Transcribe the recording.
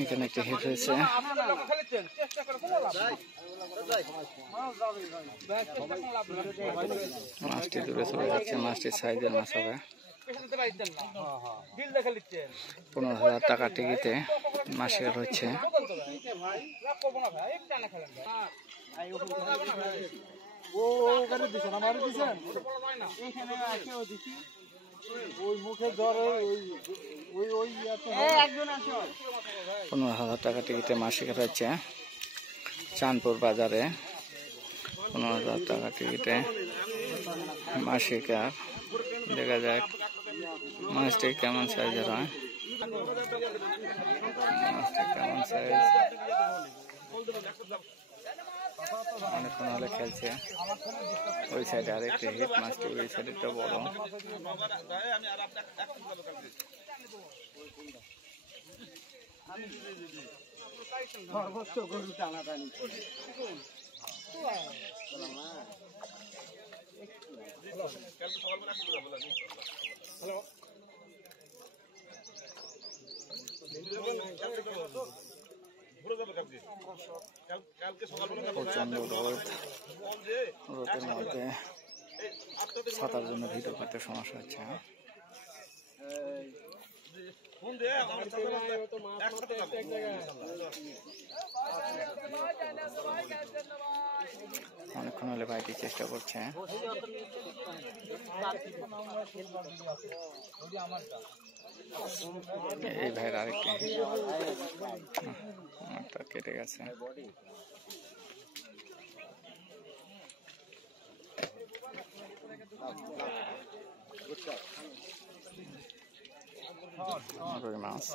এখানে একটা হিট হয়েছে। মাছটি দূরে চলে যাচ্ছে। মাছটির সাইজের মাছ হবে। 15,000 টাকা টিকিটে মাছ শিকার হচ্ছে। ওই মুখে জ্বর 15,000 টাকা টিকিটে মাছ শিকার হচ্ছে চাঁদপুর বাজারে। 15,000 টাকা টিকিটে মাছ শিকার। দেখা যাক মাছটি কেমন সাইজের হয়। মাছটি কেমন সাইজ, অনেকক্ষণ হলে খেলছে। ওই সাইডে আরেকটি হিট, মাছটি ওই সাইডেটা বড়। সর্বোচ্চ গরু টানাটানি প্রচন্ড রোদ, রোদের মধ্যে ছাতার জন্য ভিডিও করতে সমস্যা হচ্ছে। অনেকক্ষণ হলে ভাইটি চেষ্টা করছে। এই ভাইয়ের আরেকটি কেটে গেছে। রুই মাছ।